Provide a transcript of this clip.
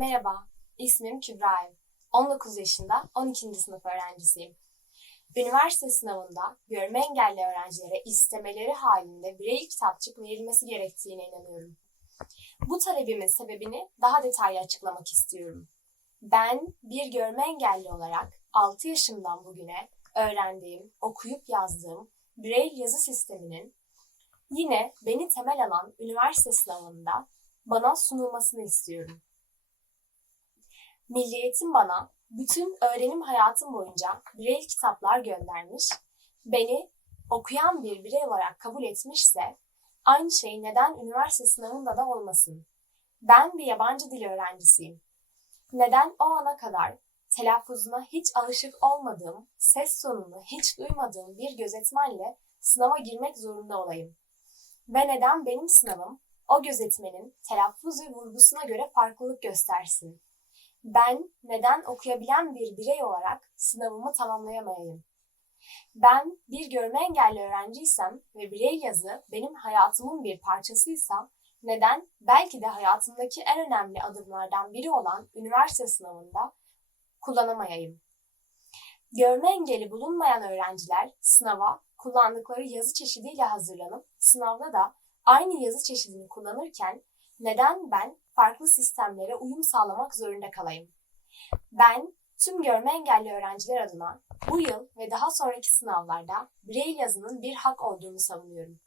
Merhaba, ismim Kübra Ev. 19 yaşında 12. sınıf öğrencisiyim. Üniversite sınavında görme engelli öğrencilere istemeleri halinde birey kitapçık verilmesi gerektiğine inanıyorum. Bu talebimin sebebini daha detaylı açıklamak istiyorum. Ben bir görme engelli olarak 6 yaşımdan bugüne öğrendiğim, okuyup yazdığım Braille yazı sisteminin yine beni temel alan üniversite sınavında bana sunulmasını istiyorum. Milli Eğitim bana bütün öğrenim hayatım boyunca Braille kitaplar göndermiş, beni okuyan bir birey olarak kabul etmişse aynı şey neden üniversite sınavında da olmasın? Ben bir yabancı dil öğrencisiyim. Neden o ana kadar telaffuzuna hiç alışık olmadığım, ses tonunu hiç duymadığım bir gözetmenle sınava girmek zorunda olayım? Ve neden benim sınavım o gözetmenin telaffuz ve vurgusuna göre farklılık göstersin? Ben neden okuyabilen bir birey olarak sınavımı tamamlayamayayım? Ben bir görme engelli öğrenciysem ve birey yazı benim hayatımın bir parçasıysam neden belki de hayatımdaki en önemli adımlardan biri olan üniversite sınavında kullanamayayım? Görme engeli bulunmayan öğrenciler sınava kullandıkları yazı çeşidiyle hazırlanıp sınavda da aynı yazı çeşidini kullanırken neden ben farklı sistemlere uyum sağlamak zorunda kalayım? Ben tüm görme engelli öğrenciler adına bu yıl ve daha sonraki sınavlarda Braille yazının bir hak olduğunu savunuyorum.